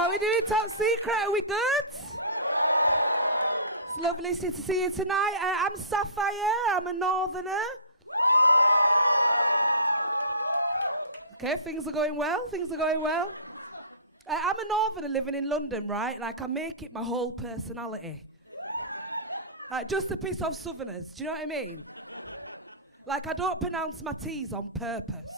How are we doing, Top Secret? Are we good? It's lovely to see you tonight. I'm Sapphire. I'm a northerner. Okay, things are going well. Things are going well. I'm a northerner living in London, right? Like, I make it my whole personality. Just to piss off southerners. Do you know what I mean? Like, I don't pronounce my T's on purpose.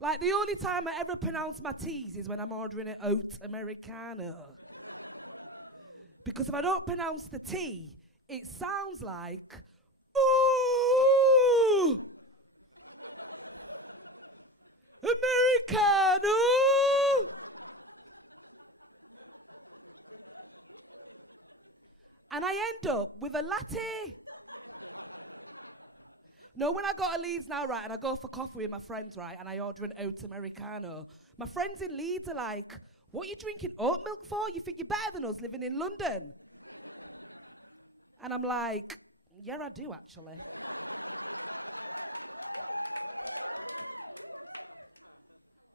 Like, the only time I ever pronounce my T's is when I'm ordering an oat Americano. Because if I don't pronounce the T, it sounds like, ooh, Americano. And I end up with a latte. No, when I go to Leeds now, right, and I go for coffee with my friends, right, and I order an oat Americano, my friends in Leeds are like, what are you drinking oat milk for? You think you're better than us living in London? And I'm like, yeah, I do, actually.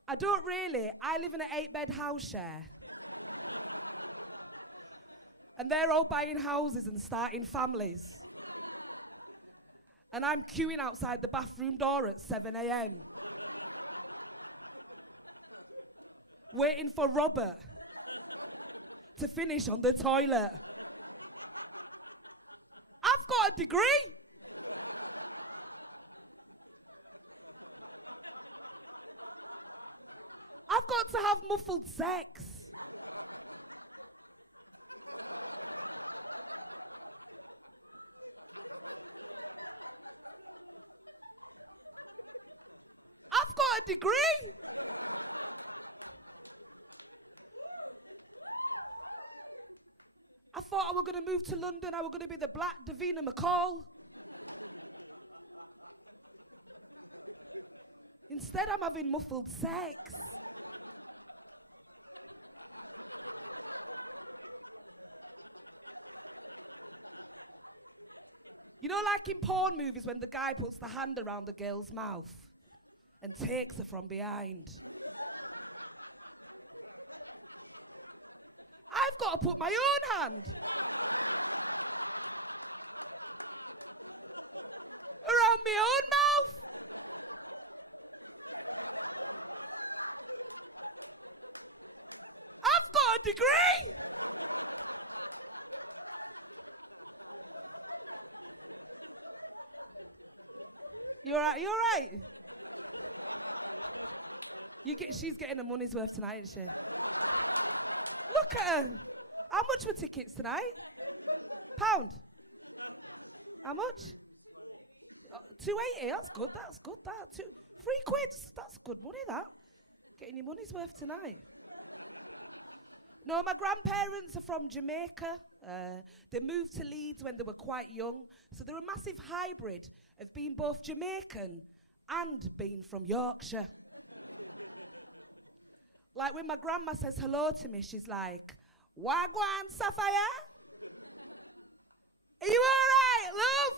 I don't really. I live in an 8-bed house share. And they're all buying houses and starting families. And I'm queuing outside the bathroom door at 7 a.m. waiting for Robert to finish on the toilet. I've got a degree. I've got to have muffled sex. I've got a degree. I thought I was going to move to London. I was going to be the black Davina McCall. Instead, I'm having muffled sex. You know, like in porn movies when the guy puts the hand around the girl's mouth and takes her from behind. I've got to put my own hand around my own mouth. I've got a degree. You all right? You all right? She's getting her money's worth tonight, isn't she? Look at her. How much were tickets tonight? £1. How much? 2.80. That's good. That's good. That £3. That's good money. That getting your money's worth tonight. No, my grandparents are from Jamaica. They moved to Leeds when they were quite young, so they're a massive hybrid of being both Jamaican and being from Yorkshire. Like when my grandma says hello to me, she's like, Wagwan, Sapphire? Are you all right, love?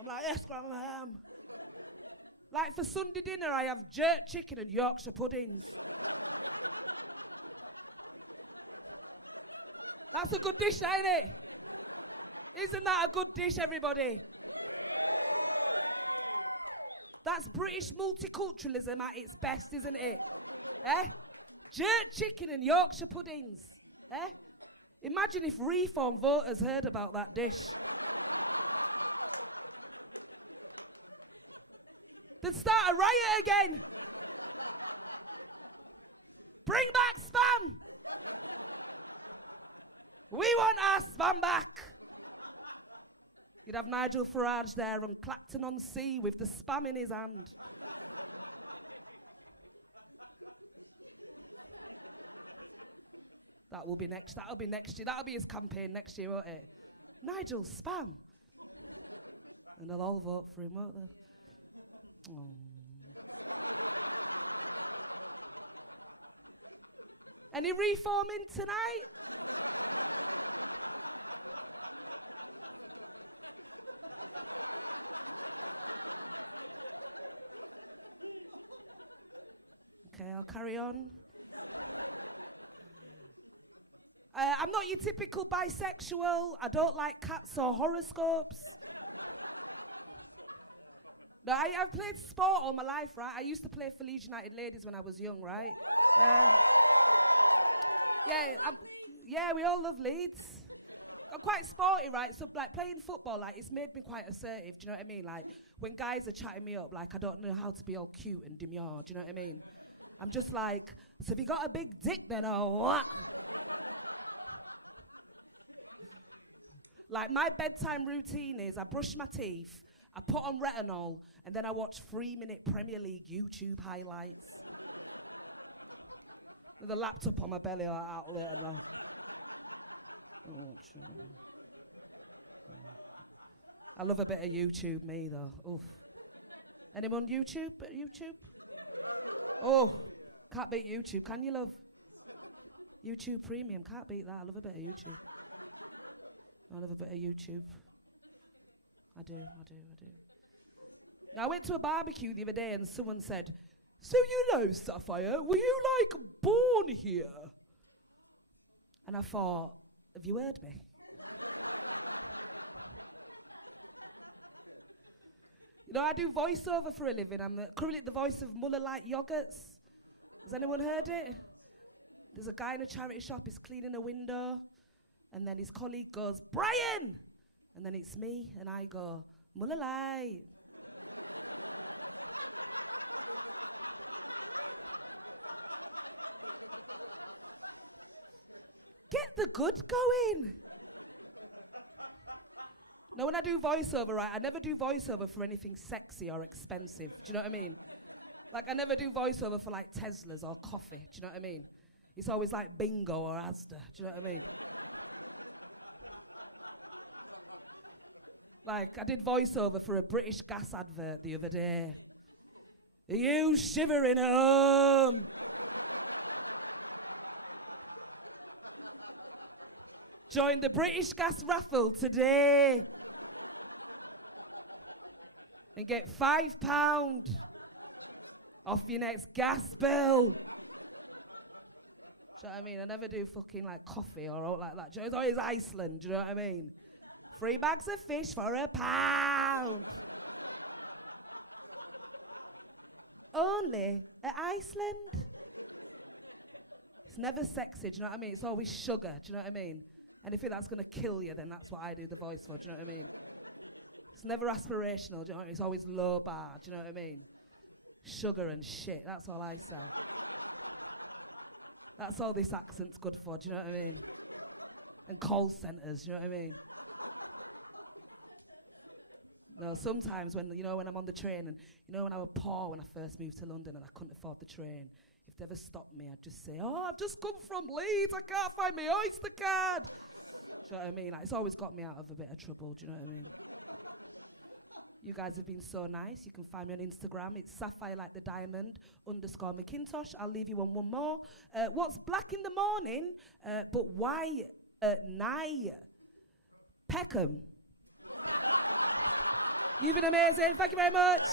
I'm like, yes, Grandma, I am. Like for Sunday dinner, I have jerk chicken and Yorkshire puddings. That's a good dish, ain't it? Isn't that a good dish, everybody? That's British multiculturalism at its best, isn't it? Eh? Jerk chicken and Yorkshire puddings. Eh? Imagine if Reform voters heard about that dish. They'd start a riot again. Bring back spam. We want our spam back. You'd have Nigel Farage there on Clacton-on-Sea with the spam in his hand. That will be next. That'll be next year. That'll be his campaign next year, won't it? Nigel spam. And they'll all vote for him, won't they? Oh. Any reforming tonight? Okay, I'll carry on. I'm not your typical bisexual. I don't like cats or horoscopes. No, I've played sport all my life, right? I used to play for Leeds United Ladies when I was young, right? Yeah. Yeah, we all love Leeds. I'm quite sporty, right? So, like, playing football, like, it's made me quite assertive, do you know what I mean? Like, when guys are chatting me up, like, I don't know how to be all cute and demure, do you know what I mean? I'm just like, so have you got a big dick then, or what? Like, my bedtime routine is I brush my teeth, I put on retinol, and then I watch 3-minute Premier League YouTube highlights. With a laptop on my belly or outlet and I love a bit of YouTube, me though. Oof. Anyone YouTube? YouTube? Oh, can't beat YouTube, can you, love? YouTube Premium, can't beat that. I love a bit of YouTube. I love a bit of YouTube. I do. Now, I went to a barbecue the other day and someone said, so you know, Sapphire, were you, like, born here? And I thought, have you heard me? You know, I do voiceover for a living. I'm currently the voice of Muller Light Yogurts. Has anyone heard it? There's a guy in a charity shop, he's cleaning a window, and then his colleague goes, Brian! And then it's me, and I go, Muller Light. Get the good going. No, when I do voiceover, right, I never do voiceover for anything sexy or expensive. Do you know what I mean? Like, I never do voiceover for, like, Teslas or coffee. Do you know what I mean? It's always like Bingo or Asda. Do you know what I mean? Like, I did voiceover for a British gas advert the other day. Are you shivering at home? Join the British Gas raffle today and get £5 off your next gas bill. Do you know what I mean? I never do fucking like coffee or all like that. Do you know, it's always Iceland, do you know what I mean? 3 bags of fish for £1. Only at Iceland. It's never sexy, do you know what I mean? It's always sugar, do you know what I mean? Anything that's going to kill you, then that's what I do the voice for, do you know what I mean? It's never aspirational, do you know what I mean? It's always low bar, do you know what I mean? Sugar and shit, that's all I sell. That's all this accent's good for, do you know what I mean? And call centres, do you know what I mean? No, sometimes when, you know, when I'm on the train and, you know, when I was poor when I first moved to London and I couldn't afford the train, if they ever stopped me, I'd just say, oh, I've just come from Leeds, I can't find my Oyster card. Do you know what I mean? Like, it's always got me out of a bit of trouble, do you know what I mean? You guys have been so nice. You can find me on Instagram. It's Sapphire Like the Diamond _McIntosh. I'll leave you on one more. What's black in the morning, but why at night? Peckham. You've been amazing. Thank you very much.